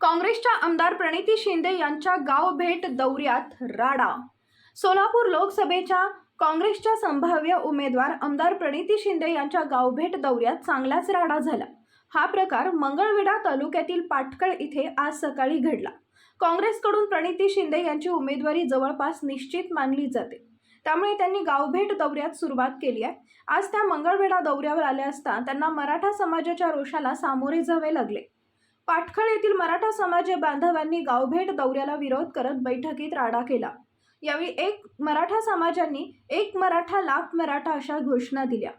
काँग्रेसच्या आमदार प्रणिती शिंदे यांच्या गाव भेट दौऱ्यात राडा. सोलापूर लोकसभेच्या काँग्रेसच्या संभाव्य उमेदवार आमदार प्रणिती शिंदे यांच्या गावभेट दौऱ्यात चांगलाच राडा झाला. हा प्रकार मंगळवेढा तालुक्यातील पाटकळ इथे आज सकाळी घडला. काँग्रेसकडून प्रणिती शिंदे यांची उमेदवारी जवळपास निश्चित मानली जाते. त्यामुळे त्यांनी गावभेट दौऱ्यात सुरुवात केली आहे. आज त्या मंगळवेढा दौऱ्यावर आल्या असता त्यांना मराठा समाजाच्या रोषाला सामोरे जावे लागले. पाटखळ येथील मराठा समाज बांधवांनी गावभेट दौऱ्याला विरोध करत बैठकीत राडा केला. यावेळी एक मराठा समाजांनी एक मराठा लाख मराठा अशा घोषणा दिल्या.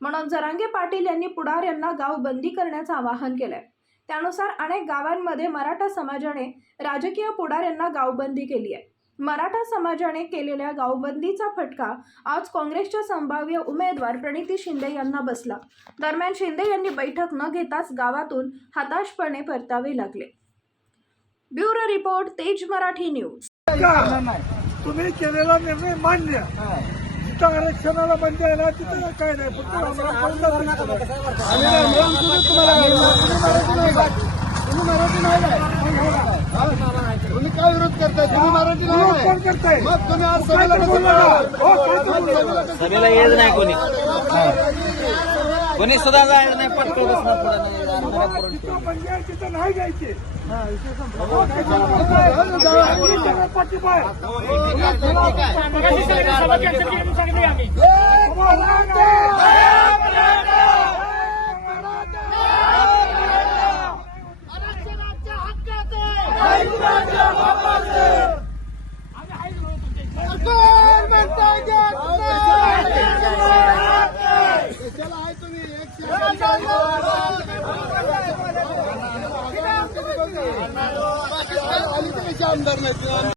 म्हणून जरांगे पाटील यांनी पुढार यांना गाव बंदी करण्याचं आवाहन केलंय. त्यानुसार अनेक गावांमध्ये मराठा समाजाने राजकीय पुढार यांना गावबंदी केली आहे. मराठा समाजाने केलेल्या गावबंदीचा फटका आज काँग्रेसच्या संभाव्य उमेदवार प्रणिती शिंदे यांना बसला. दरम्यान शिंदे यांनी बैठक न घेताच गावातून हताशपणे परतावे लागले. ब्युरो रिपोर्ट तेज मराठी न्यूज? तुम्ही केलेला निर्णय मान्य. जिथं आरक्षणाला बंदी ना तिथं काय नाही फक्त तुम्ही काय? तुम्ही काय विरोध करताय? विरोध काय? कोण करताय? मग तुम्ही आज काय सभेला तर कसं बोलला? बोलला? हो, बोलला? सभेला येत नाही कोणी. कोणी सुद्धा जायचं नाही पटकन बसणार पुढे नाही जायचे. पाठिंबा आहे. कोण म्हणताय की कशाला आहे